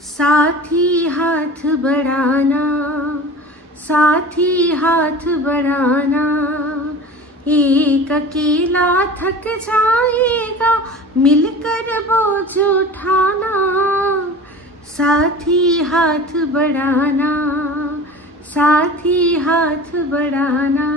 साथी हाथ बढ़ाना, साथी हाथ बढ़ाना, एक अकेला थक जाएगा मिलकर बोझ उठाना, साथी हाथ बढ़ाना, साथी हाथ बढ़ाना।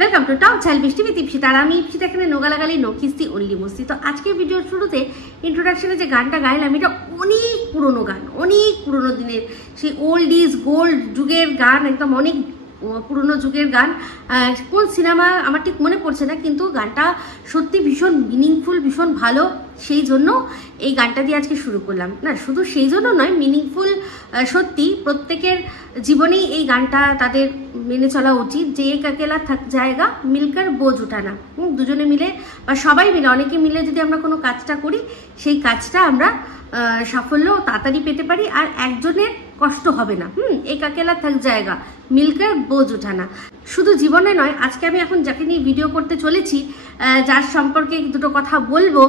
वेलकम टू टॉक चाइल्ड বৃষ্টি with ইপসিতা। আর আমি ইপসিতা এখানে নোগালাগালি নকিস্তি অনলি মস্তি। তো আজকের ভিডিওর শুরুতে ইন্ট্রোডাকশনে যে গানটা গাইলাম এটা অনেক পুরনো গান, অনেক পুরনো দিনের সেই ওল্ড ইজ গোল্ড যুগের গান, একদম অনেক পুরনো যুগের গান। কোন সিনেমা আমার ঠিক মনে পড়ছে না, কিন্তু গানটা সত্যি ভীষণ মিনিংফুল, ভীষণ ভালো। সেই জন্য এই গানটা দিয়ে আজকে শুরু করলাম। না শুধু সেই জন্য নয়, মিনিংফুল সত্যি প্রত্যেকের জীবনেই এই গানটা তাদের মেনে চলা উচিত যে এক একেলা থাক জায়গা মিলকার বোঝ উঠানা। দুজনে মিলে বা সবাই মিলে, অনেকে মিলে যদি আমরা কোনো কাজটা করি সেই কাজটা আমরা সাফল্য তাড়াতাড়ি পেতে পারি আর একজনের কষ্ট হবে না। এক একেলা থাক জায়গা মিলকার বোঝ উঠানা। শুধু জীবনে নয়, আজকে আমি এখন যাকে নিয়ে ভিডিও করতে চলেছি, যার সম্পর্কে দুটো কথা বলবো,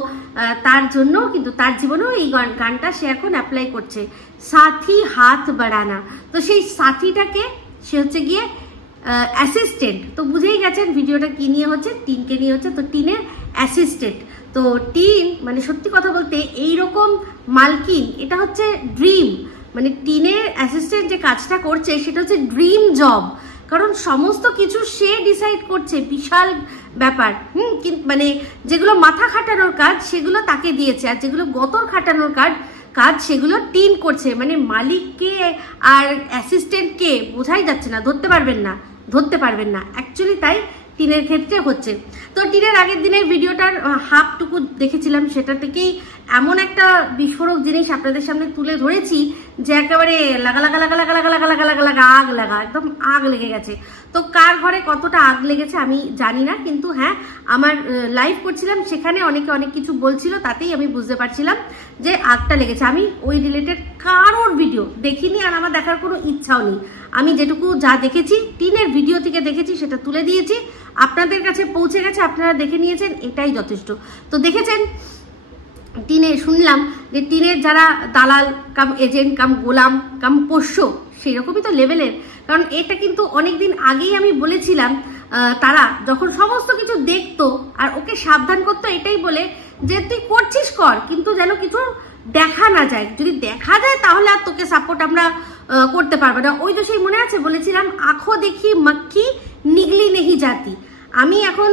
তার জন্য কিন্তু তার জীবনেও এই গানটা সে এখন অ্যাপ্লাই করছে। সাথী হাত বাড়ানা। তো সেই সাথীটাকে সে হচ্ছে গিয়ে অ্যাসিস্ট্যান্ট। তো বুঝেই গেছেন ভিডিওটা কি নিয়ে হচ্ছে, টিনকে নিয়ে হচ্ছে। তো টিনের অ্যাসিস্ট্যান্ট। তো টিন মানে সত্যি কথা বলতে এইরকম মালকিন, এটা হচ্ছে ড্রিম। মানে টিনের অ্যাসিস্ট্যান্ট যে কাজটা করছে সেটা হচ্ছে ড্রিম জব, কারণ সমস্ত কিছু সে ডিসাইড করছে। বিশাল ব্যাপার। মানে যেগুলো মাথা খাটানোর কাজ সেগুলো তাকে দিয়েছে, আর যেগুলো গতর খাটানোর কাজ সেগুলো টিন করছে। মানে মালিককে আর অ্যাসিস্ট্যান্টকে বোঝাই যাচ্ছে না, ধরতে পারবেন না অ্যাকচুয়ালি তাই টিনের ক্ষেত্রে হচ্ছে। তো টিনের আগের দিনের ভিডিওটার হাফটুকু দেখেছিলাম, সেটা থেকেই এমন একটা বিস্ফোরক জিনিস আপনাদের সামনে তুলে ধরেছি যে একেবারে লাগা আগ লাগা, একদম আগ লেগে গেছে। তো কার ঘরে কতটা আগ লেগেছে আমি জানি না, কিন্তু হ্যাঁ আমার লাইভ করছিলাম সেখানে অনেকে অনেক কিছু বলছিল, তাতেই আমি বুঝতে পারছিলাম যে আগটা লেগেছে। আমি ওই রিলেটেড কারোর ভিডিও দেখিনি আর আমার দেখার কোনো ইচ্ছাও নেই। আমি যেটুকু যা দেখেছি টিনের ভিডিও থেকে দেখেছি সেটা তুলে দিয়েছি, আপনাদের কাছে পৌঁছে গেছে, আপনারা দেখে নিয়েছেন, এটাই যথেষ্ট। তো দেখেছেন টিনে, শুনলাম যে টিনের যারা দালাল কাম এজেন্ট কাম গোলাম কাম পোষ্য সেই রকমই তো লেভেলের। কারণ এটা কিন্তু অনেকদিন আগেই আমি বলেছিলাম, তারা যখন সমস্ত কিছু দেখতো আর ওকে সাবধান করতো এটাই বলে যে তুই করছিস কর, কিন্তু যেন কিছু দেখা না যায়। যদি দেখা যায় তাহলে আর তোকে সাপোর্ট আমরা করতে পারবো না। ওই তো সেই মনে আছে বলেছিলাম, আঁখো দেখি মাক্কি নিগলি নেহি জাতি। আমি এখন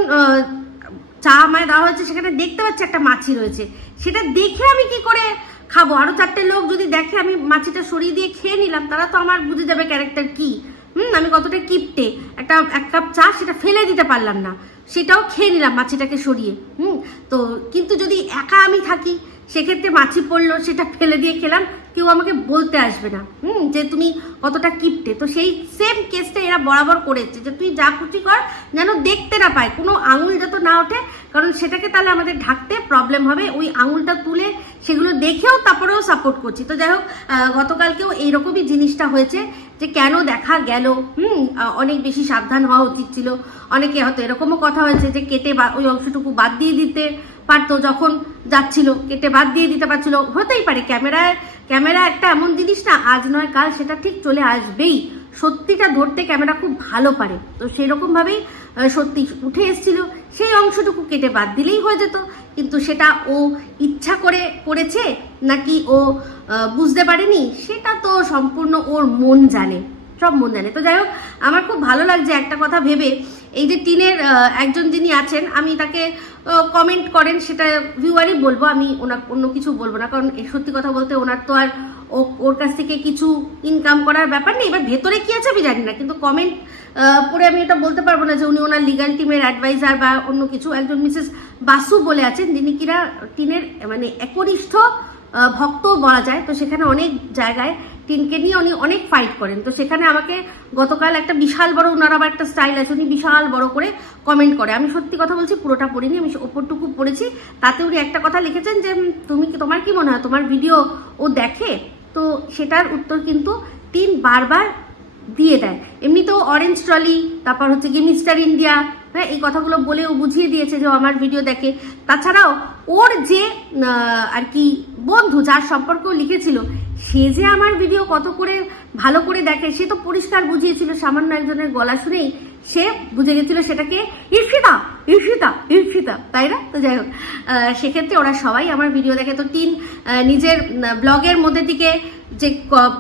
চা আমায় দেওয়া হয়েছে, সেখানে দেখতে পাচ্ছি একটা মাছি রয়েছে, সেটা দেখে আমি কি করে খাবো? আরো চারটে লোক যদি দেখে আমি মাছিটা সরিয়ে দিয়ে খেয়ে নিলাম, তারা তো আমার বুঝে যাবে ক্যারেক্টার কি। আমি কতটা কিপটে, এক কাপ চা সেটা ফেলে দিতে পারলাম না, সেটাও খেয়ে নিলাম মাছিটাকে সরিয়ে। তো কিন্তু যদি একা আমি থাকি সেক্ষেত্রে মাছি পড়লো, সেটা ফেলে দিয়ে খেলাম, কেউ আমাকে বলতে আসবে না যে তুমি কতটা কিপটে। তো সেই সেম কেসটা এরা বরাবর করেছে যে তুই যা খুশি কর, যেন দেখতে না পায়, কোনো আঙুল যত না ওঠে, কারণ সেটাকে তাহলে আমাদের ঢাকতে প্রবলেম হবে। ওই আঙুলটা তুলে সেগুলো দেখেও তারপরেও সাপোর্ট করছি। তো যাই হোক, গতকালকেও এইরকমই জিনিসটা হয়েছে যে কেন দেখা গেল, অনেক বেশি সাবধান হওয়া উচিত ছিল। অনেকে হয়তো এরকমও কথা হয়েছে যে কেটে ওই অংশটুকু বাদ দিয়ে দিতে পারতো, যখন যাচ্ছিল কেটে বাদ দিয়ে দিতে পারছিল। হতেই পারে, ক্যামেরা একটা এমন জিনিস না, আজ নয় কাল সেটা ঠিক চলে আসবেই। সত্যিটা ধরতে ক্যামেরা খুব ভালো পারে। তো সেই রকম ভাবেই সত্যি উঠে এসেছিল, সেই অংশটুকু কেটে বাদ দিলেই হয়ে যেত। কিন্তু সেটা ও ইচ্ছা করে করেছে নাকি ও বুঝতে পারেনি, সেটা তো সম্পূর্ণ ওর মন জানে, সব মন জানে। তো যাই হোক, আমার খুব ভালো লাগছে একটা কথা ভেবে, এই যে টিনের একজন যিনি আছেন, আমি তাকে কমেন্ট করেন সেটা ভিউয়ারই বলবো, আমি অন্য কিছু বলবো না। কারণ সত্যি কথা বলতে ওনার তো আর ওর কাছ থেকে কিছু ইনকাম করার ব্যাপার নেই। এবার ভেতরে কি আছে আমি জানি না, কিন্তু কমেন্ট পরে আমি এটা বলতে পারবো না যে উনি ওনার লিগাল টিমের অ্যাডভাইজার বা অন্য কিছু। একজন মিসেস বাসু বলে আছেন, যিনি কিনা টিনের মানে একনিষ্ঠ ভক্ত বলা যায়। তো সেখানে অনেক জায়গায় টিনকে নিয়ে উনি অনেক ফাইট করেন। তো সেখানে আমাকে গতকাল একটা বিশাল বড়, ওনার আবার একটা স্টাইল আছে, উনি বিশাল বড় করে কমেন্ট করে। আমি সত্যি কথা বলছি, পুরোটা পড়িনি, আমি ওপরটুকু পড়েছি। তাতে উনি একটা কথা লিখেছেন যে তোমার কি মনে হয় তোমার ভিডিও ও দেখে? তো সেটার উত্তর কিন্তু টিন বারবার দিয়ে দেয়। এমনিতেও অরেঞ্জ ট্রলি, তারপর হচ্ছে কি মিস্টার ইন্ডিয়া, হ্যাঁ এই কথাগুলো বলে ও বুঝিয়ে দিয়েছে যে আমার ভিডিও দেখে। তাছাড়াও ওর যে আর কি বন্ধু যার সম্পর্কেও লিখেছিল, সে যে আমার ভিডিও কত করে ভালো করে দেখে সে তো পরিষ্কার বুঝিয়েছিল। সামান্য একজনের গলা শুনেই সে বুঝে গেছিল সেটাকে ঈর্ষিতা ঈর্ষিতা ঈর্ষিতা, তাই না? তো যাই হোক, সেক্ষেত্রে ওরা সবাই আমার ভিডিও দেখে। তো টিন নিজের ব্লগের মধ্যে থেকে যে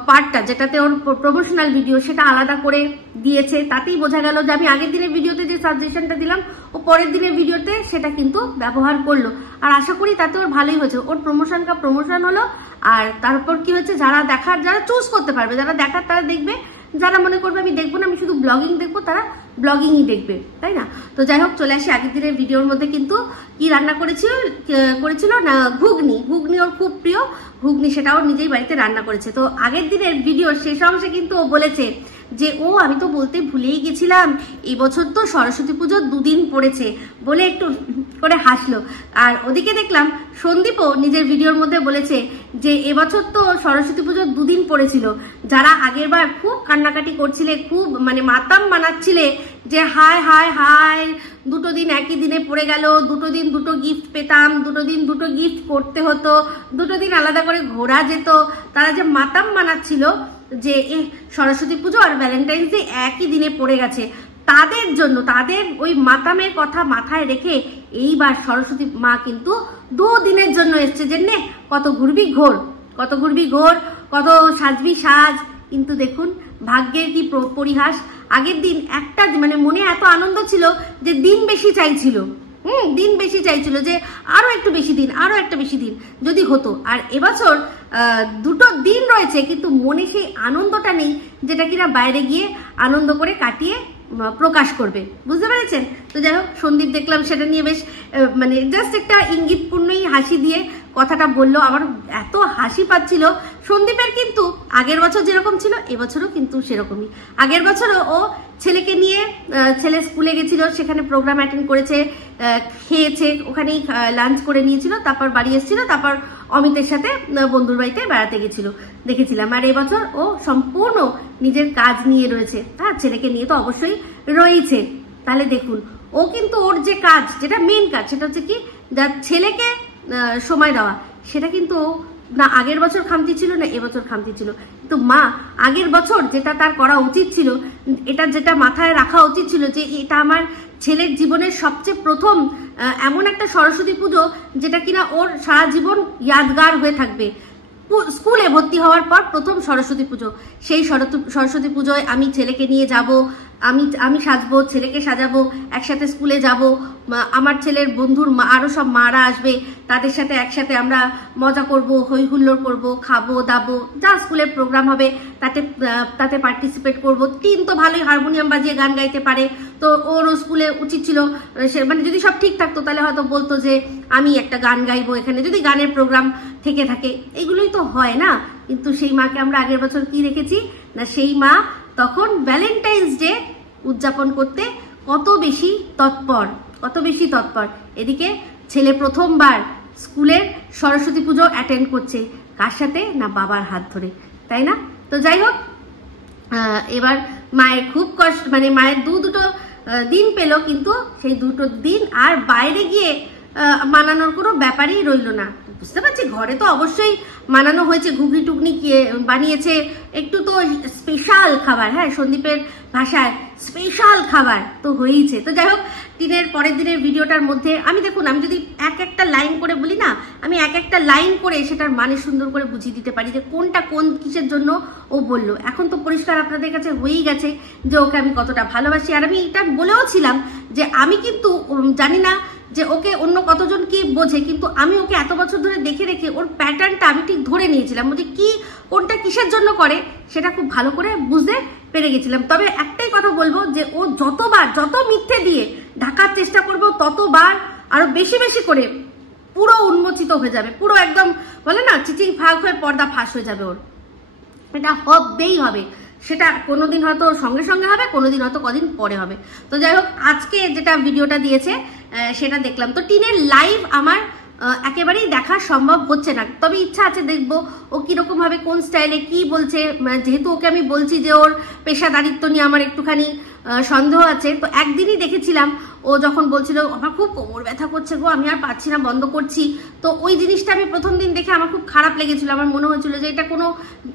পার্টটা যেটাতে ওর প্রমোশনাল ভিডিও সেটা আলাদা করে দিয়েছে, তাতেই বোঝা গেল যে আমি আগের দিনের ভিডিওতে যে সাজেশনটা দিলাম ও পরের দিনের ভিডিওতে সেটা কিন্তু ব্যবহার করলো। আর আশা করি তাতে ওর ভালোই হয়েছে, ওর প্রমোশন হলো। আর তারপর কি হচ্ছে, যারা দেখার, যারা চুজ করতে পারবে, যারা দেখার তারা দেখবে, যারা মনে করবে আমি দেখবো না, আমি শুধু ব্লগিং দেখবো, তারা ব্লগিংই দেখবে, তাই না? তো যাই হোক, চলে আসি আগের দিনের ভিডিওর মধ্যে। কিন্তু কি রান্না করেছিল না, ঘুগনি ওর খুব প্রিয় ঘুগনি, সেটা ওর নিজেই বাড়িতে রান্না করেছে। তো আগের দিনের ভিডিওর শেষ অংশে কিন্তু ও বলেছে যে আমি তো বলতে ভুলেই গেছিলাম, এই বছর তো সরস্বতী পুজো 2 দিন পড়েছে, বলে একটু করে হাসলো। আর ওদিকে দেখলাম সন্দীপও নিজের ভিডিওর মধ্যে বলেছে যে এবছর তো সরস্বতী পুজো 2 দিন পড়েছিল। যারা আগের বার খুব কান্নাকাটি করছিলে, খুব মানে মাতাম মানাচ্ছিলে যে হায় হায় হায় 2 দিন একই দিনে পড়ে গেল, 2 দিন 2 গিফট পেতাম, 2 দিন 2 গিফট করতে হতো, 2 দিন আলাদা করে ঘোরা যেত, তারা যে মাতাম মানাচ্ছিল যে সরস্বতী পুজো আর ভ্যালেন্টাইন্স ডে একই দিনে পড়ে গেছে, তাদের জন্য, তাদের ওই মাতামের কথা মাথায় রেখে এইবার সরস্বতী মা কিন্তু 2 দিনের জন্য এসছে। যে নে কত ঘুরবি ঘোর, কত ঘুরবি ঘোর, কত সাজবি সাজ। কিন্তু দেখুন ভাগ্যের কি পরিহাস, আগের দিন একটা মানে মনে এত আনন্দ ছিল যে দিন বেশি চাইছিল, দিন বেশি চাইছিল যে আরো একটু বেশি দিন, আরো একটা বেশি দিন যদি হতো। আর এবছর 2 দিন রয়েছে কিন্তু মনে সেই আনন্দটা নেই, যেটা কিনা বাইরে গিয়ে আনন্দ করে কাটিয়ে প্রকাশ করবে, বুঝতে পেরেছেন? তো যাই হোক, সন্দীপ দেখলাম সেটা নিয়ে বেশ মানে জাস্ট একটা ইঙ্গিতপূর্ণই হাসি দিয়ে কথাটা বললো। আমার এত হাসি পাচ্ছিল। সন্দীপের কিন্তু আগের বছর যেরকম ছিল এবছরও কিন্তু সেরকমই। আগের বছরও ও ছেলেকে নিয়ে, ছেলে স্কুলে গেছিল, সেখানে প্রোগ্রাম অ্যাটেন্ড করেছে, খেয়েছে, ওখানেই লাঞ্চ করে নিয়েছিল, তারপর বাড়ি এসেছিল, তারপর অমিতের সাথে বন্ধুর বাড়িতে বেড়াতে গেছিল, দেখেছিলাম। আর এবছর ও সম্পূর্ণ নিজের কাজ নিয়ে রয়েছে, হ্যাঁ, ছেলেকে নিয়ে তো অবশ্যই রয়েছে। তাহলে দেখুন, ও কিন্তু ওর যে কাজ, যেটা মেন কাজ, সেটা হচ্ছে কি, যার ছেলেকে সময় দেওয়া, সেটা কিন্তু না আগের বছর খামতি ছিল না এবছর খামতি ছিল। কিন্তু মা আগের বছর যেটা তার করা উচিত ছিল, এটা যেটা মাথায় রাখা উচিত ছিল যে এটা আমার ছেলের জীবনের সবচেয়ে প্রথম এমন একটা সরস্বতী পুজো যেটা কিনা ওর সারা জীবন ইয়াদগার হয়ে থাকবে। স্কুলে ভর্তি হওয়ার পর প্রথম সরস্বতী পুজো, সেই সরস্বতী পুজোয় আমি ছেলেকে নিয়ে যাব, আমি সাজবো, ছেলেকে সাজাবো, একসাথে স্কুলে যাব, আমার ছেলের বন্ধুর আরো সব মারা আসবে, তাদের সাথে একসাথে আমরা মজা করব, হই হুল্লোড় করবো, খাবো দাবো, যা স্কুলের প্রোগ্রাম হবে তাতে পার্টিসিপেট করব। টিন তো ভালোই হারমোনিয়াম বাজিয়ে গান গাইতে পারে, তো ওরও স্কুলে উচিত ছিল মানে যদি সব ঠিক থাকতো তাহলে হয়তো বলতো যে আমি একটা গান গাইবো এখানে, যদি গানের প্রোগ্রাম থেকে থাকে। এগুলোই তো হয় না। কিন্তু সেই মাকে আমরা আগের বছর কি রেখেছি না, সেই মা তখন ভ্যালেন্টাইন্স ডে উদযাপন করতে কত বেশি তৎপর। এদিকে ছেলে প্রথমবার স্কুলের সরস্বতী পুজো অ্যাটেন্ড করছে, কার সাথে না বাবার হাত ধরে, তাই না? তো যাই হোক, এবার মায়ের খুব কষ্ট, মানে মায়ের দুটো দিন পেল, কিন্তু সেই 2 দিন আর বাইরে গিয়ে মানানোর কোনো ব্যাপারই রইল না। বুঝতে পারছি, ঘরে তো অবশ্যই মানানো হয়েছে, ঘুগনি টুগনি বানিয়েছে, একটু তো স্পেশাল খাবার, হ্যাঁ, সন্দীপের ভাষায় স্পেশাল খাবার তো হয়েইছে। তো যাই হোক, টিনের পরের দিনের ভিডিওটার মধ্যে আমি দেখুন, আমি যদি একটা লাইন করে বলি না, আমি একটা লাইন করে সেটার মানে সুন্দর করে বুঝিয়ে দিতে পারি যে কোনটা কোন কিসের জন্য ও বললো। এখন তো পরিষ্কার আপনাদের কাছে হয়েই গেছে যে ওকে আমি কতটা ভালোবাসি। আর আমি এটা বলেও ছিলাম যে আমি কিন্তু জানি না যে ওকে অন্য কতজন কি বোঝে, কিন্তু আমি ওকে এত বছর ধরে দেখে রেখে ওর প্যাটার্নটা আমি ঠিক ধরে নিয়েছিলাম, যে কি কোনটা কিসের জন্য করে সেটা খুব ভালো করে বুঝতে পেরে গেছিলাম। তবে একটাই কথা বলবো যে ও যত মিথ্যে দিয়ে ঢাকার চেষ্টা করবো, ততবার আরো বেশি বেশি করে পুরো উন্মোচিত হয়ে যাবে, পুরো একদম বলে না চিচিং ফাঁক হয়ে পর্দা ফাঁস হয়ে যাবে ওর। এটা হবেই হবে, সেটা কোনোদিন হয়তো সঙ্গে সঙ্গে হবে, কোনোদিন হয়তো কদিন পরে হবে। তো যাই হোক, আজকে যেটা ভিডিওটা দিয়েছে সেটা দেখলাম। তো টিনের লাইভ আমার একেবারেই দেখা সম্ভব হচ্ছে না, তবে ইচ্ছা আছে দেখবো ও কিরকম ভাবে কোন স্টাইলে কি বলছে। যেহেতু ওকে আমি বলছি যে ওর পেশাদারিত্ব নিয়ে আমার একটুখানি সন্দেহ আছে, তো একদিনই দেখেছিলাম ও ও যখন বলছিল আমার খুব কোমর ব্যথা করছে গো, আমি আর পারছি না, বন্ধ করছি, তো ওই জিনিসটা আমি প্রথম দিন দেখে আমার খুব খারাপ লেগেছিল। আমার মনে হয়েছিল যে এটা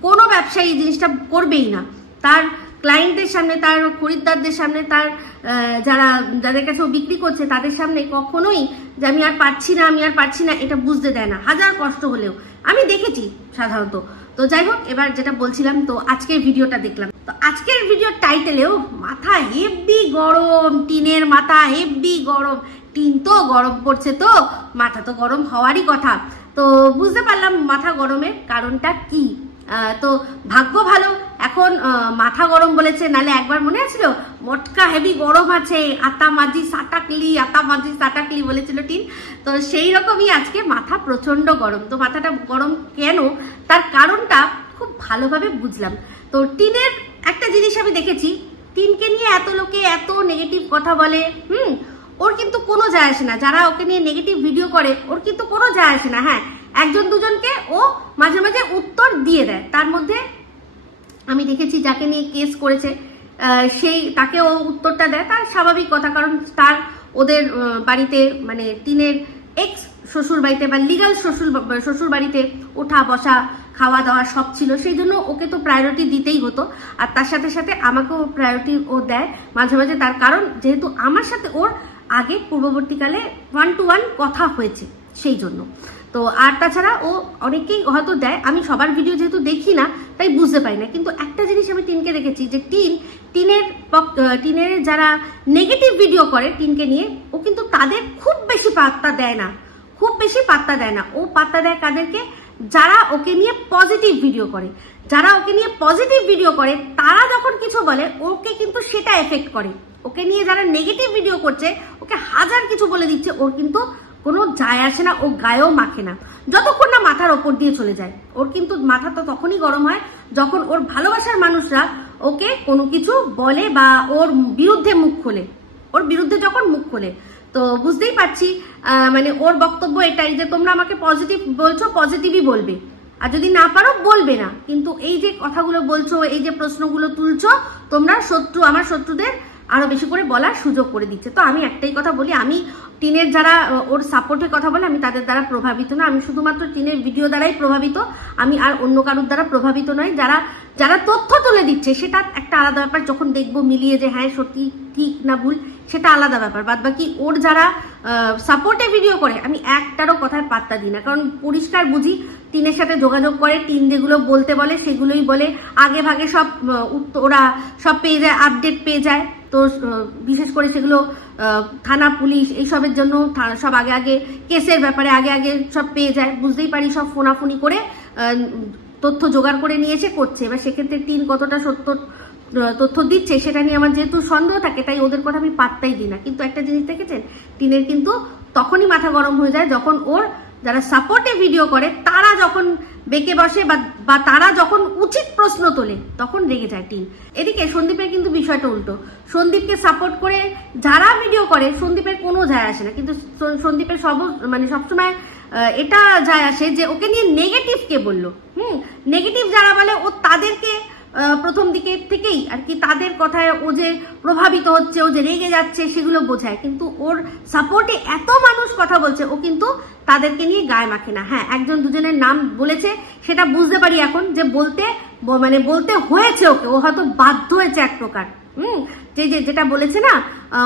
কোনো ব্যবসায়ী এই জিনিসটা করবেই না, তার ক্লায়েন্টদের সামনে, তার খরিদ্দারদের সামনে, তার যাদের কাছে ও বিক্রি করছে তাদের সামনে কখনোই যে আমি আর পারছি না এটা বুঝতে দেয় না, হাজার কষ্ট হলেও আমি দেখেছি সাধারণত। তো যাই হোক, এবার যেটা বলছিলাম, তো আজকের ভিডিওটা দেখলাম, তো আজকের ভিডিওর টাইটেলেও মাথা হেভি গরম, টিনের মাথা হেভি গরম, টিন তো গরম পড়ছে, তো মাথা তো গরম হওয়ারই কথা। তো বুঝতে পারলাম মাথা গরমের কারণটা কি। তো ভাগ্য ভালো এখন মাথা গরম বলেছে, নালে একবার মনে আছিল মটকা হেভি গরম আছে, আতা মাঝি সাটাকলি বলেছিল টিন। তো সেই রকমই আজকে মাথা প্রচন্ড গরম। তো মাথাটা গরম কেন, তার কারণটা খুব ভালোভাবে বুঝলাম। তো টিনের একটা জিনিস আমি দেখেছি, টিনকে নিয়ে এত লোকে এত নেগেটিভ কথা বলে, ওর কিন্তু কোনো যায় আসে না। যারা ওকে নিয়ে নেগেটিভ ভিডিও করে ওর কিন্তু কোনো যায় আসে না। হ্যাঁ, একজন দুজনকে ও মাঝে মাঝে উত্তর দিয়ে দেয়। তার মধ্যে আমি দেখেছি যাকে নিয়ে কেস করেছে তাকে ও উত্তরটা দেয়, তার স্বাভাবিক কথা, কারণ ওদের বাড়িতে মানে টিনের এক্স শ্বশুর বাড়িতে বা লিগাল শ্বশুর বাড়িতে ওঠা বসা খাওয়া দাওয়া সব ছিল, সেই জন্য ওকে তো প্রায়োরিটি দিতেই হতো। আর তার সাথে সাথে আমাকেও প্রায়োরিটি ও দেয় মাঝে মাঝে, তার কারণ যেহেতু আমার সাথে ওর আগে পূর্ববর্তীকালে 1-to-1 কথা হয়েছে সেই জন্য। তো আর তাছাড়া ও অনেকেই হয়তো দেয়, আমি সবার ভিডিও যেহেতু দেখি না তাই বুঝতে পারি না। কিন্তু একটা জিনিস আমি টিনকে দেখেছি যে টিনের যারা নেগেটিভ ভিডিও করে টিনকে নিয়ে, ও কিন্তু তাদের খুব বেশি পাত্তা দেয় না। ও পাত্তা দেয় কাদেরকে, যারা ওকে নিয়ে পজিটিভ ভিডিও করে। তারা যখন কিছু বলে ওকে কিন্তু সেটা এফেক্ট করে। ওকে নিয়ে যারা নেগেটিভ ভিডিও করছে ওকে হাজার কিছু বলে দিচ্ছে, ওর কিন্তু কোনো যায় আসে না, ও গায়েও মাখে না, যতক্ষণ না মাথার ওপর দিয়ে চলে যায়। ওর কিন্তু মাথা তো তখনই গরম হয় যখন ওর ভালোবাসার মানুষরা ওকে কোনো কিছু বলে বা ওর বিরুদ্ধে যখন মুখ খোলে। তো বুঝতেই পারছি মানে ওর বক্তব্য এটাই যে তোমরা আমাকে পজিটিভ বলছো, পজিটিভই বলবে, আর যদি না পারো বলবে না। কিন্তু এই যে কথাগুলো বলছো, এই যে প্রশ্নগুলো তুলছো, তোমরা আমার শত্রুদের আরো বেশি করে বলার সুযোগ করে দিচ্ছে। তো আমি একটাই কথা বলি, আমি টিনের যারা ওর সাপোর্টের কথা বলে আমি তাদের দ্বারা প্রভাবিত না, আমি শুধুমাত্র টিনের ভিডিও দ্বারাই প্রভাবিত, আমি আর অন্য কারোর দ্বারা প্রভাবিত নয়। যারা তথ্য তুলে দিচ্ছে সেটা একটা আলাদা ব্যাপার, যখন দেখবো মিলিয়ে যে হ্যাঁ সত্যি ঠিক না ভুল সেটা আলাদা ব্যাপার। বাদ বাকি ওর যারা সাপোর্টে ভিডিও করে আমি একটারও কথায় পাত্তা দিই না, কারণ পরিষ্কার বুঝি টিনের সাথে যোগাযোগ করে, টিন যেগুলো বলতে বলে সেগুলোই বলে, আগে ভাগে সব ওরা সব পেয়ে যায়, আপডেট পেয়ে যায়। তো বিশেষ করে সেগুলো থানা পুলিশ এইসবের জন্য সব আগে কেসের ব্যাপারে আগে সব পেয়ে যায়, বুঝতেই পারি সব ফোনাফুনি করে তথ্য জোগাড় করে নিয়ে এসে করছে। এবার সেক্ষেত্রে টিন কতটা সত্য তথ্য দিচ্ছে সেটা নিয়ে আমার যেহেতু সন্দেহ থাকে, তাই ওদের কথা আমি পাত্তাই দিই না। কিন্তু একটা জিনিস দেখেছেন, টিনের কিন্তু তখনই মাথা গরম হয়ে যায় যখন ওর যারা সাপোর্টে ভিডিও করে তারা যখন বেঁকে বসে বা তারা যখন উচিত প্রশ্ন তোলে তখন রেগে যায় টিন। এদিকে সন্দীপের কিন্তু বিষয়টা উল্টো, সন্দীপকে সাপোর্ট করে যারা ভিডিও করে সন্দীপের কোনো যায় আসে না, কিন্তু সন্দীপের সবসময় এটা যায় আসে যে ওকে নিয়ে নেগেটিভ কে বললো, নেগেটিভ যারা বলে ও তাদেরকে প্রথম দিকে থেকেই আর কি তাদের কথায় ও যে প্রভাবিত হচ্ছে, ও যে রেগে যাচ্ছে সেগুলো বোঝায়। কিন্তু ওর সাপোর্টে এত মানুষ কথা বলছে, ও কিন্তু তাদেরকে নিয়ে গায়ে মাখে না। হ্যাঁ, একজন দুজনের নাম বলেছে সেটা বুঝতে পারি এখন, যে বলতে হয়েছে ওকে, ও হয়তো বাধ্য হয়েছে এক প্রকার। যেটা বলেছে না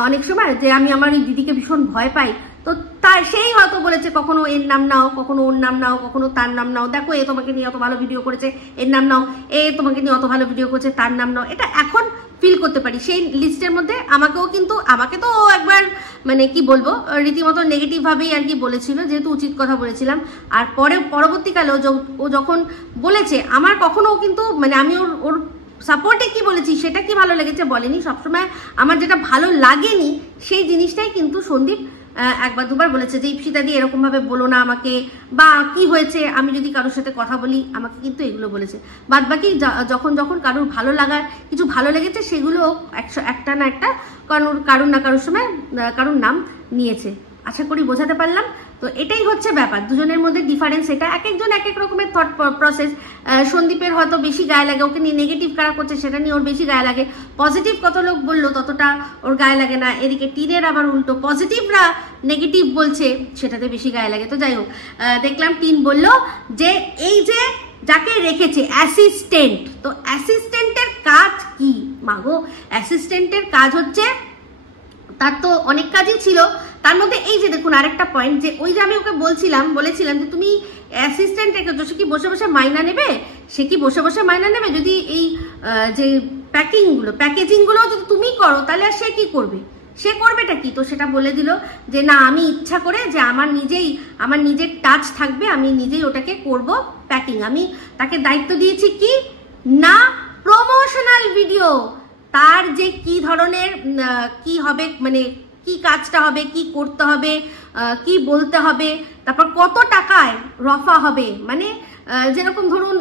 অনেক সময় যে আমি আমার ওই দিদিকে ভীষণ ভয় পাই, তো তাই সেই হয়তো বলেছে কখনো এর নাম নাও, কখনো ওর নাম নাও, কখনো তার নাম নাও, দেখো এ তোমাকে নিয়ে অত ভালো ভিডিও করেছে এর নাম নাও, এ তোমাকে নিয়ে অত ভালো ভিডিও করেছে তার নাম নাও। এটা এখন ফিল করতে পারি। সেই লিস্টের মধ্যে আমাকে তো ও একবার কি বলবো রীতিমতো নেগেটিভ ভাবেই আর কি বলেছিল, যেহেতু উচিত কথা বলেছিলাম। আর পরবর্তীকালে ও যখন বলেছে আমার কখনো কিন্তু আমি ওর সাপোর্টে কি বলেছি সেটা কি ভালো লেগেছে বলেনি, সবসময় আমার যেটা ভালো লাগেনি সেই জিনিসটাই কিন্তু সন্দীপ একবার দুবার বলেছে যে ইপসিতা দি এরকম ভাবে বলো না আমাকে, বা কি হয়েছে আমি যদি কারোর সাথে কথা বলি, আমাকে কিন্তু এগুলো বলেছে। বাদ বাকি যখন কারোর ভালো লাগার কিছু ভালো লেগেছে সেগুলো একটা না একটা কারোর না কারোর সময় কারোর নাম নিয়েছে। আশা করি বোঝাতে পারলাম। তো এটাই হচ্ছে ব্যাপার, দুজনের মধ্যে ডিফারেন্স এটা। এক একজন এক এক রকমের থট প্রসেস। সন্দীপের হয়তো বেশি গায়ে লাগে, ওকে নিয়ে নেগেটিভ কারা করছে সেটা নিয়ে ওর বেশি গায়ে লাগে, পজিটিভ কত লোক বললো ততটা ওর গায়ে লাগে না। এদিকে টিনের আবার উল্টো, পজিটিভরা নেগেটিভ বলছে সেটাতে বেশি গায়ে লাগে। তো যাই হোক, দেখলাম টিন বললো যে এই যে যাকে রেখেছে অ্যাসিস্ট্যান্ট, তো অ্যাসিস্ট্যান্টের কাজ কি মাগো? অ্যাসিস্ট্যান্টের কাজ হচ্ছে, তার তো অনেক কাজই ছিল, তার মধ্যে এই যে দেখুন আরেকটা পয়েন্ট, যে ওই যে আমি ওকে বলেছিলাম যে তুমি অ্যাসিস্ট্যান্ট রেখেছো, সে কি বসে বসে মাইনা নেবে? সে কি বসে বসে মাইনা নেবে? যদি এই যে প্যাকেজিংগুলো যদি তুমি করো তাহলে আর সে কি করবে? সে করবেটা কি? তো সেটা বলে দিল যে না, আমি ইচ্ছা করে যে আমার নিজের টাচ থাকবে, আমি নিজেই ওটাকে করব প্যাকিং। আমি তাকে দায়িত্ব দিয়েছি কি না, প্রমোশনাল ভিডিও, তার যে কি ধরনের কি হবে, মানে কি কাজটা হবে, কি করতে হবে, কি বলতে হবে, তারপর কত টাকায় রফা হবে, মানে যেরকম ধরুন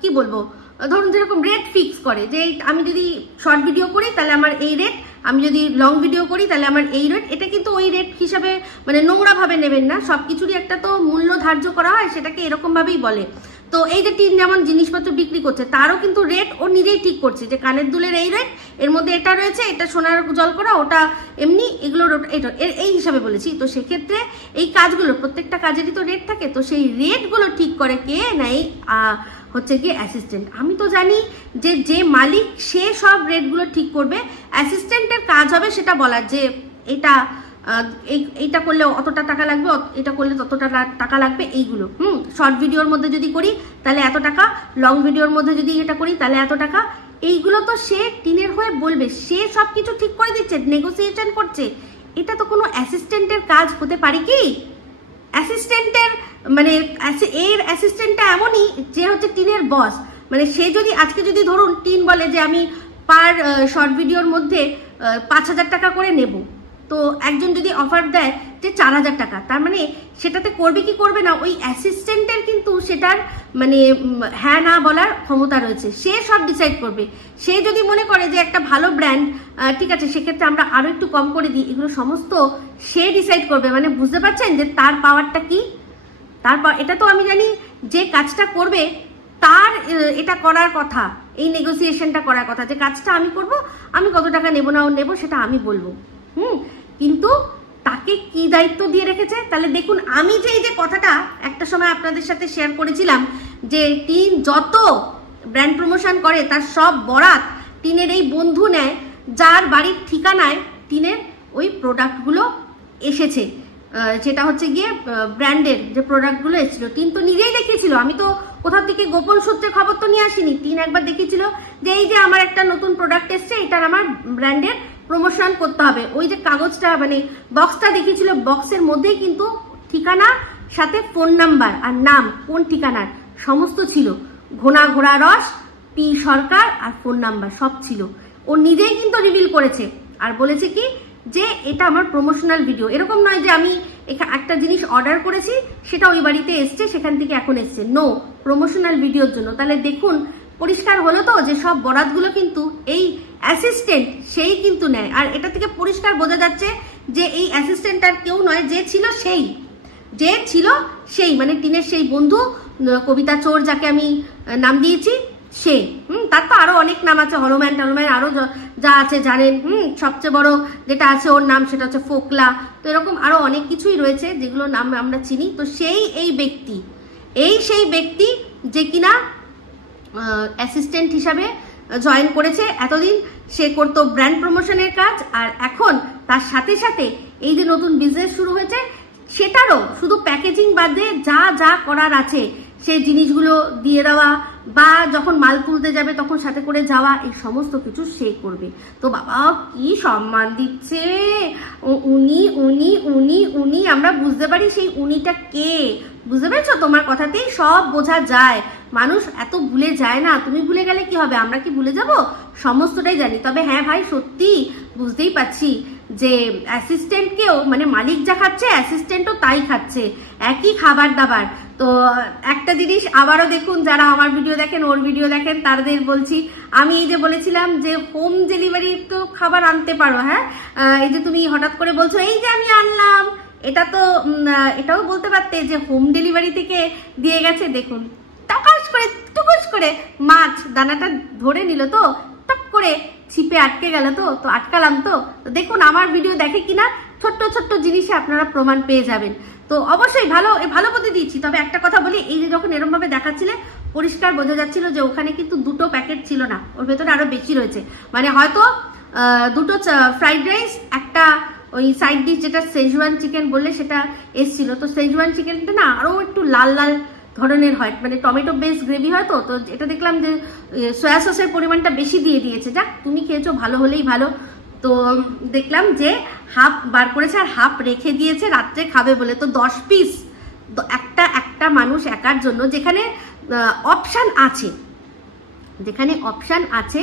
কি বলবো, ধরুন যেরকম রেট ফিক্স করে যে আমি যদি শর্ট ভিডিও করি তাহলে আমার এই রেট, আমি যদি লং ভিডিও করি তাহলে আমার এই রেট। এটা কিন্তু ওই রেট হিসাবে মানে নোংরা ভাবে নেবেন না, সবকিছুরই একটা তো মূল্য ধার্য করা হয়, সেটাকে এরকম ভাবেই বলে। তো এই যে টিন যেমন জিনিসপত্র বিক্রি করছে, তারও কিন্তু রেট ও নিজেই ঠিক করছে, যে কানের দুলের এই রেট, এর মধ্যে এটা রয়েছে, এটা সোনার জল করা, ওটা এমনি, এগুলোর এটা এই হিসাবে বলেছি। তো সেক্ষেত্রে এই কাজগুলো প্রত্যেকটা কাজেরই তো রেট থাকে, তো সেই রেটগুলো ঠিক করে কে নাই হচ্ছে কি অ্যাসিস্ট্যান্ট। আমি তো জানি যে মালিক সে সব রেটগুলো ঠিক করবে, অ্যাসিস্ট্যান্টের কাজ হবে সেটা বলার যে এইটা করলে অতটা টাকা লাগবে, এটা করলে ততটা টাকা লাগবে, এইগুলো শর্ট ভিডিওর মধ্যে যদি করি তাহলে এত টাকা, লং ভিডিওর মধ্যে যদি এটা করি তাহলে এত টাকা, এইগুলো তো সে টিনের হয়ে বলবে, সে সবকিছু ঠিক করে দিচ্ছে, নেগোসিয়েশন করছে। এটা তো কোনো অ্যাসিস্ট্যান্টের কাজ হতে পারে কি? অ্যাসিস্ট্যান্টের মানে এর অ্যাসিস্ট্যান্টটা এমনই যে হচ্ছে টিনের বস, মানে সে যদি আজকে যদি ধরুন টিন বলে যে আমি পার শর্ট ভিডিওর মধ্যে 5,000 টাকা করে নেব, তো একজন যদি অফার দেয় যে 4,000 টাকা, তার মানে সেটাতে করবে কি করবে না ওই অ্যাসিস্ট্যান্টের কিন্তু সেটার মানে হ্যাঁ না বলার ক্ষমতা রয়েছে, সে সব ডিসাইড করবে। সে যদি মনে করে যে একটা ভালো ব্র্যান্ড, ঠিক আছে সেক্ষেত্রে আমরা আরো একটু কম করে দিই, এগুলো সমস্ত সে ডিসাইড করবে। মানে বুঝতে পারছেন যে তার পাওয়ারটা কি? তারপর এটা তো আমি জানি যে কাজটা করবে তার এটা করার কথা, এই নেগোসিয়েশনটা করার কথা, যে কাজটা আমি করব, আমি কত টাকা নেব না নেব সেটা আমি বলবো। কিন্তু তাকে কি দায়িত্ব দিয়ে রেখেছে? তাহলে দেখুন, আমি যে এই যে কথাটা একটা সময় আপনাদের সাথে শেয়ার করেছিলাম যে টিন যত ব্র্যান্ড প্রমোশন করে তার সব বরাত টিনের এই বন্ধু নেয়, যার বাড়ির ঠিকানায় টিনের ওই প্রোডাক্টগুলো এসেছে, যেটা হচ্ছে গিয়ে ব্র্যান্ডের যে প্রোডাক্টগুলো এসেছিল, টিন তো নিজেই দেখিয়েছিল, আমি তো কোথাও থেকে গোপন সূত্রে খবর তো নিয়ে আসিনি। টিন একবার দেখিয়েছিল যে এই যে আমার একটা নতুন প্রোডাক্ট এসছে, এটার আমার ব্র্যান্ডের প্রমোশন করতে হবে। ওই যে কাগজটা মানে বক্সটা দেখিয়েছিল, বক্সের মধ্যেই কিন্তু ঠিকানা সাথে ফোন নাম্বার আর নাম, কোন ঠিকানার সমস্ত ছিল, ঘোড়া রস, পি সরকার আর ফোন নাম্বার সব ছিল। ও নিজেই কিন্তু রিভিল করেছে আর বলেছে কি যে এটা আমার প্রমোশনাল ভিডিও। এরকম নয় যে আমি একটা জিনিস অর্ডার করেছি সেটা ওই বাড়িতে এসছে, সেখান থেকে এখন এসছে, নো, প্রমোশনাল ভিডিওর জন্য। তাহলে দেখুন পরিষ্কার হলো তো যে সব বরাতগুলো কিন্তু এই অ্যাসিস্ট্যান্ট সেই কিন্তু নেয়। আর এটা থেকে পরিষ্কার বোঝা যাচ্ছে যে এই অ্যাসিস্ট্যান্ট আর কেউ নয়, যে ছিল সেই মানে টিনের সেই বন্ধু কবিতা চোর, যাকে আমি নাম দিয়েছি সে। তার তো আরো অনেক নাম আছে, হলম্যান আরো যা আছে জানেন। সবচেয়ে বড় যেটা আছে ওর নাম সেটা হচ্ছে ফোকলা। তো এরকম আরো অনেক কিছুই রয়েছে যেগুলো নাম আমরা চিনি। তো সেই ব্যক্তি যে কিনা অ্যাসিস্ট্যান্ট হিসাবে জয়েন করেছে, এতদিন সে করতো ব্র্যান্ড প্রমোশনের কাজ, আর এখন তার সাথে সাথে এই যে নতুন বিজনেস শুরু হয়েছে সেটারও শুধু প্যাকেজিং বাদে যা করার আছে সেই জিনিসগুলো দিয়ে দেওয়া, বা যখন মাল তুলতে যাবে তখন সাথে করে যাওয়া, এই সমস্ত কিছু সে করবে। তো বাবা কি সম্মান দিচ্ছে, উনি আমরা বুঝতে পারি সেই উনিটা কে। বুঝতে পেরেছো? তোমার কথাতেই সব বোঝা যায়। মানুষ এত ভুলে যায় না, তুমি ভুলে গেলে কি হবে, আমরা কি ভুলে যাব? সমস্তটাই জানি। তবে হ্যাঁ ভাই, সত্যি বুঝতেই পারছি যে অ্যাসিস্ট্যান্টকেও মানে মালিক যা খাচ্ছে অ্যাসিস্ট্যান্টও তাই খাচ্ছে, একই খাবার দাবার। তো একটা জিনিস আবারও দেখুন, যারা আমার ভিডিও দেখেন ওর ভিডিও দেখেন তাদের বলছি, আমি এই যে বলেছিলাম যে হোম ডেলিভারি তো খাবার আনতে পারো, হ্যাঁ এই যে তুমি হঠাৎ করে বলছো এই যে আমি আনলাম, এটাও বলতে পারতে যে হোম ডেলিভারি থেকে দিয়ে গেছে। দেখুন টুকুস করে মাছ দানাটা ধরে নিল, তো টপ করে ছিপে আটকে গেল, তো আটকালাম। তো দেখুন আমার ভিডিও দেখে কিনা ছোট্ট ছোট্ট জিনিসে আপনারা প্রমাণ পেয়ে যাবেন। তো অবশ্যই ভালো বুদ্ধি দিচ্ছি। তবে একটা কথা বলি, এই যে যখন এরকম ভাবে দেখাচ্ছিলে পরিষ্কার বোঝা যাচ্ছিল যে ওখানে কিন্তু দুটো প্যাকেট ছিল না, ওর ভেতরে আরো বেশি রয়েছে। মানে হয়তো দুটো ফ্রাইড রাইস, একটা ওই সাইড ডিশ যেটা সেজওয়ান চিকেন বললে সেটা এসছিল। তো সেজওয়ান চিকেনটা না আরো একটু লাল ধরনের হয়, মানে টমেটো বেস গ্রেভি হয়। তো এটা দেখলাম যে সয়া সসের পরিমাণটা বেশি দিয়ে দিয়েছে। যাক, তুমি খেয়েছো, ভালো হলেই ভালো। তো দেখলাম যে হাফ বার করেছে আর হাফ রেখে দিয়েছে রাত্রে খাবে বলে। তো 10 পিস একটা মানুষ একার জন্য, যেখানে অপশান আছে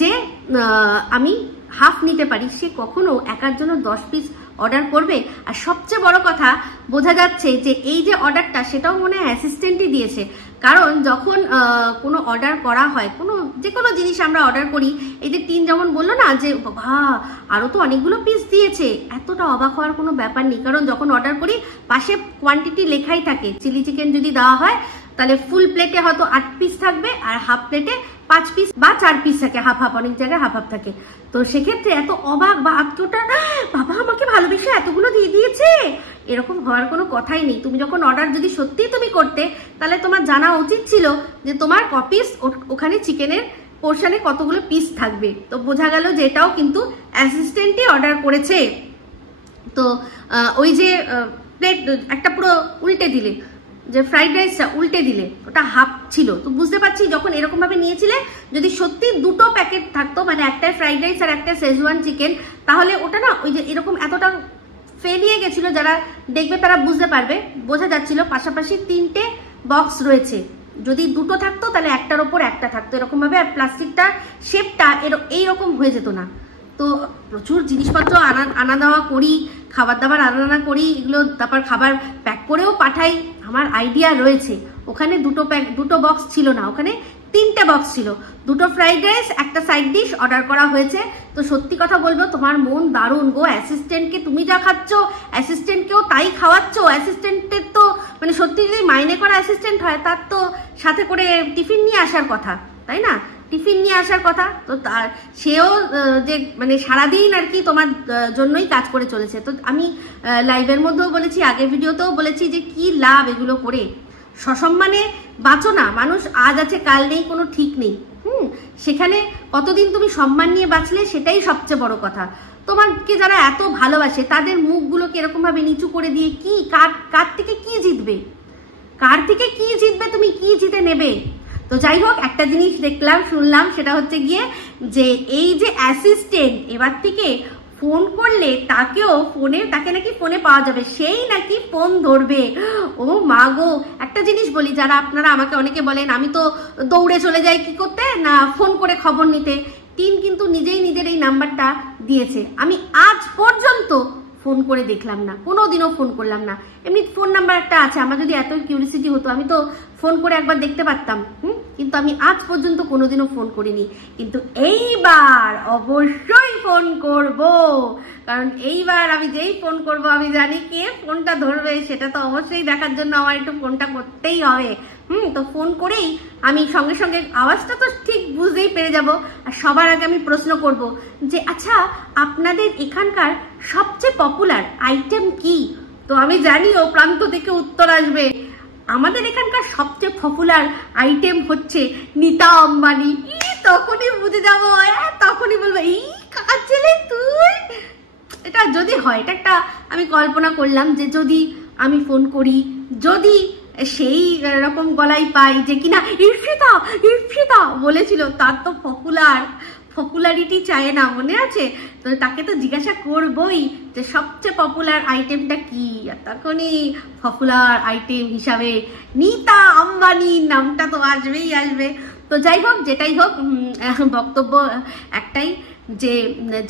যে আমি হাফ নিতে পারি, সে কখনো একার জন্য 10 পিস অর্ডার করবে? আর সবচেয়ে বড় কথা, বোঝা যাচ্ছে যে এই যে অর্ডারটা সেটাও মনে হয় অ্যাসিস্ট্যান্টই দিয়েছে। কারণ যখন কোনো অর্ডার করা হয়, যে কোনো জিনিস আমরা অর্ডার করি, এই যে টিন যেমন বললো না যে বাবা আরো তো অনেকগুলো পিস দিয়েছে, এতটা অবাক হওয়ার কোনো ব্যাপার নেই। কারণ যখন অর্ডার করি পাশে কোয়ান্টিটি লেখাই থাকে। চিলি চিকেন যদি দেওয়া হয় তাহলে ফুল প্লেটে হয়তো 8 পিস থাকবে, আর হাফ প্লেটে 5 পিস বা 4 পিস থাকে, হাফ অনেক জায়গায় হাফ থাকে। তো সেক্ষেত্রে এত অবাক বা আত্মীয়টা, বাবা আমাকে ভালোবেসে এতগুলো দিয়ে দিয়েছে, এরকম হওয়ার কোনো কথাই নেই। তুমি যখন অর্ডার যদি সত্যি তুমি করতে, তাহলে তোমার জানা উচিত ছিল যে তোমার পিস ওখানে চিকেনের পোর্শনে কতগুলো পিস থাকবে। তো বোঝা গেল যে এটাও কিন্তু অ্যাসিস্ট্যান্টই অর্ডার করেছে। তো ওই যে প্লেট একটা পুরো উল্টে দিলে, যে ফ্রাইড রাইসটা উল্টে দিলে, ওটা হাফ ছিল। তো বুঝতে পারছি যখন এরকম ভাবে নিয়েছিলে, যদি সত্যি দুটো প্যাকেট থাকতো, মানে একটা ফ্রাইড রাইস আর একটা সেজওয়ান চিকেন, তাহলে ওটা না ওই যে এরকম এতটা ফেলিয়ে গেছিল, যারা দেখবে তারা বুঝতে পারবে। বোঝা যাচ্ছিল পাশাপাশি 3টে বক্স রয়েছে। যদি দুটো থাকতো তাহলে একটার ওপর একটা থাকতো এরকম ভাবে, আর প্লাস্টিকটা শেপটা এইরকম হয়ে যেত না। তো প্রচুর জিনিসপত্র আনা দেওয়া করি, খাবার দাবার আনা করি, এগুলো তারপর খাবার প্যাক করেও পাঠাই। আমার আইডিয়া রয়েছে ওখানে দুটো বক্স ছিল না, ওখানে 3টে বক্স ছিল। দুটো ফ্রাইড রাইস, একটা সাইড ডিশ অর্ডার করা হয়েছে। তো সত্যি কথা বলবো, তোমার মন দারুণ গো। অ্যাসিস্ট্যান্টকে তুমি যা খাচ্ছ, অ্যাসিস্ট্যান্টকেও তাই খাওয়াচ্ছ। অ্যাসিস্ট্যান্টের তো মানে সত্যি যদি মাইনে করা অ্যাসিস্ট্যান্ট হয়, তার তো সাথে করে টিফিন নিয়ে আসার কথা, তাই না? টিফিন নিয়ে আসার কথা। তো সেও যে মানে সারাদিন আর কি তোমার জন্যই কাজ করে চলেছে। তো আমি লাইভের মধ্যেও বলেছি, আগের ভিডিওতেও বলেছি যে কি লাভ এগুলো করে। সসম্মানে বাঁচো না, মানুষ আজ আছে কাল নেই, কোনো ঠিক নেই। সেখানে কতদিন তুমি সম্মান নিয়ে বাঁচলে, সেটাই সবচেয়ে বড় কথা। তোমাকে যারা এত ভালোবাসে তাদের মুখগুলোকে এরকম ভাবে নিচু করে দিয়ে কি কার থেকে কি জিতবে? তুমি কি জিতে নেবে? তো যাই হোক, একটা জিনিস শুনলাম, সেটা হচ্ছে গিয়ে যে এই যে অ্যাসিস্ট্যান্ট এবার থেকে ফোন করলে তাকে নাকি ফোনে পাওয়া যাবে, সেই নাকি ফোন ধরবে। ও মা গো, একটা জিনিস বলি, যারা আপনারা আমাকে অনেকে বলেন আমি তো দৌড়ে চলে যাই কি করতে না, ফোন করে খবর নিতে। টিন কিন্তু নিজেই নিজের এই নাম্বারটা দিয়েছে। আমি আজ পর্যন্ত ফোন করে দেখলাম না, কোনোদিনও ফোন করলাম না। এমনি ফোন নাম্বার একটা আছে, আমার যদি এত কিউরিসিটি হতো আমি তো ফোন করে একবার দেখতে পারতাম। কিন্তু আমি আজ পর্যন্ত কোনোদিনও ফোন করিনি। কিন্তু এইবার অবশ্যই ফোন করব, কারণ এইবার আমি যেই ফোন করব আমি জানি কে ফোনটা ধরবে। সেটা তো অবশ্যই দেখার জন্য আমার একটু ফোনটা করতেই হবে। তো ফোন করেই আমি সঙ্গে সঙ্গে আওয়াজটা তো ঠিক বুঝতেই পেরে যাব। আর সবার আগে আমি প্রশ্ন করব যে আচ্ছা, আপনাদের এখানকার সবচেয়ে পপুলার আইটেম কি? তো আমি জানি ও প্রান্ত থেকে উত্তর আসবে, আমাদের এখানকার সবচেয়ে পপুলার আইটেম হচ্ছে নীতা আম্বানি। তখনই বুঝে যাবো, তখনই বলবো এই কার ছেলে তুই। এটা যদি হয়, এটা একটা আমি কল্পনা করলাম যে যদি আমি ফোন করি, যদি সেই রকম গলাই পাই যে কিনা ইরফিতা বলেছিল, তার তো পপুলারিটি চায় না, মনে আছে তো? তাকে তো জিজ্ঞাসা করবই যে সবচেয়ে পপুলার আইটেমটা কি। তখনই পপুলার আইটেম হিসাবে নীতা আম্বানির নামটা তো আসবে। তো যাই হোক, যেটাই হোক, বক্তব্য একটাই যে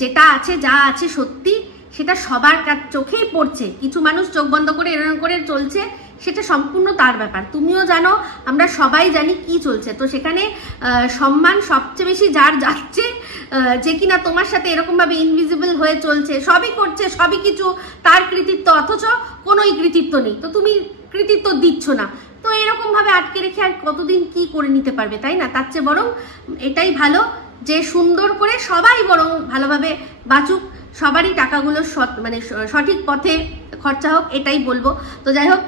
যেটা আছে, যা আছে সত্যি, সেটা সবার চোখেই পড়ছে। কিছু মানুষ চোখ বন্ধ করে এরকম করে চলছে, সেটা সম্পূর্ণ তার ব্যাপার। তুমিও জানো, আমরা সবাই জানি কি চলছে। তো সেখানে সম্মান সবচেয়ে বেশি যার যাচ্ছে, যে কিনা তোমার সাথে এরকমভাবে ইনভিজিবল হয়ে চলছে, সবই করছে, সবই কিছু তার কৃতিত্ব, অথচ কোনোই কৃতিত্ব নেই। তো তুমি কৃতিত্ব দিচ্ছ না, তো এরকম ভাবে আটকে রেখে আর কতদিন কি করে নিতে পারবে, তাই না? তার চেয়ে বরং এটাই ভালো যে সুন্দর করে সবাই বরং ভালোভাবে বাঁচুক, সবারই টাকাগুলো মানে সঠিক পথে খরচা হোক, এটাই বলবো। তো যাই হোক,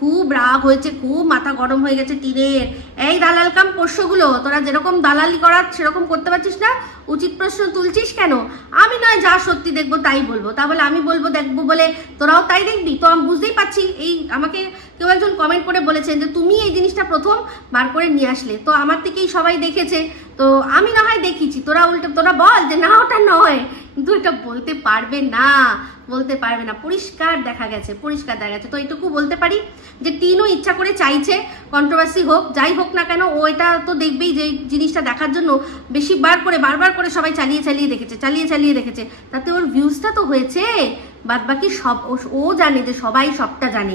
খুব রাগ হয়েছে, খুব মাথা গরম হয়ে গেছে টিনের। এই দালাল কাম পোষ্যগুলো, তোরা যেরকম দালালি করার সেরকম করতে পারছিস না, উচিত প্রশ্ন তুলছিস কেন? আমি নয় যা সত্যি দেখবো তাই বলবো, তা বলে আমি বলবো দেখবো বলে তোরাও তাই দেখবি? তো আমি বুঝতেই পারছি। এই আমাকে কেউ একজন কমেন্ট করে বলেছেন যে তুমি এই জিনিসটা প্রথম বার করে নিয়ে আসলে, তো আমার থেকেই সবাই দেখেছে, তো আমি না হয় দেখিছি, তোরা উল্টে তোরা বল যে না ওটা নয়, কিন্তু এটা বলতে পারবে না, বলতে পারবে না। পরিষ্কার দেখা গেছে, পরিষ্কার দেখা গেছে। তো এইটুকু বলতে পারি যে টিনও ইচ্ছা করে চাইছে কন্ট্রোভার্সি হোক, যাই হোক না কেন, ও এটা তো দেখবেই যে জিনিসটা দেখার জন্য বারবার করে সবাই চালিয়ে দেখেছে, তাতে ওর ভিউজটা তো হয়েছে। বাদ বাকি সব ও জানে যে সবাই সবটা জানে।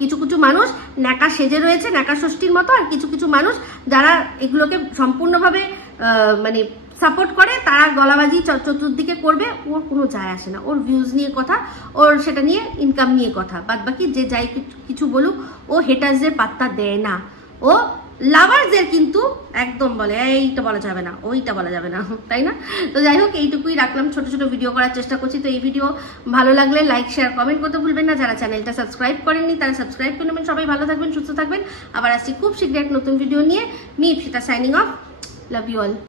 কিছু কিছু মানুষ ন্যাকা সেজে রয়েছে, ন্যাকা ষষ্ঠীর মতো, আর কিছু কিছু মানুষ যারা এগুলোকে সম্পূর্ণভাবে মানে সাপোর্ট করে, তারা গলাবাজি চতুর্দিকে করবে। ওর কোনো যায় আসে না, ওর ভিউজ নিয়ে কথা, ওর সেটা নিয়ে ইনকাম নিয়ে কথা। বাদ বাকি যে যাই কিছু বলুক, ও হেটার্সদের পাত্তা দেয় না, ও লাভার্সদের কিন্তু একদম বলে এইটা বলা যাবে না, ওইটা বলা যাবে না, তাই না? তো যাই হোক, এইটুকুই রাখলাম, ছোট ছোট ভিডিও করার চেষ্টা করছি। তো এই ভিডিও ভালো লাগলে লাইক শেয়ার কমেন্ট করতে ভুলবেন না। যারা চ্যানেলটা সাবস্ক্রাইব করেননি তারা সাবস্ক্রাইব করে নেবেন। সবাই ভালো থাকবেন, সুস্থ থাকবেন। আবার আসছি খুব শীঘ্রই এক নতুন ভিডিও নিয়ে। Me Ipsita signing off. Love you all.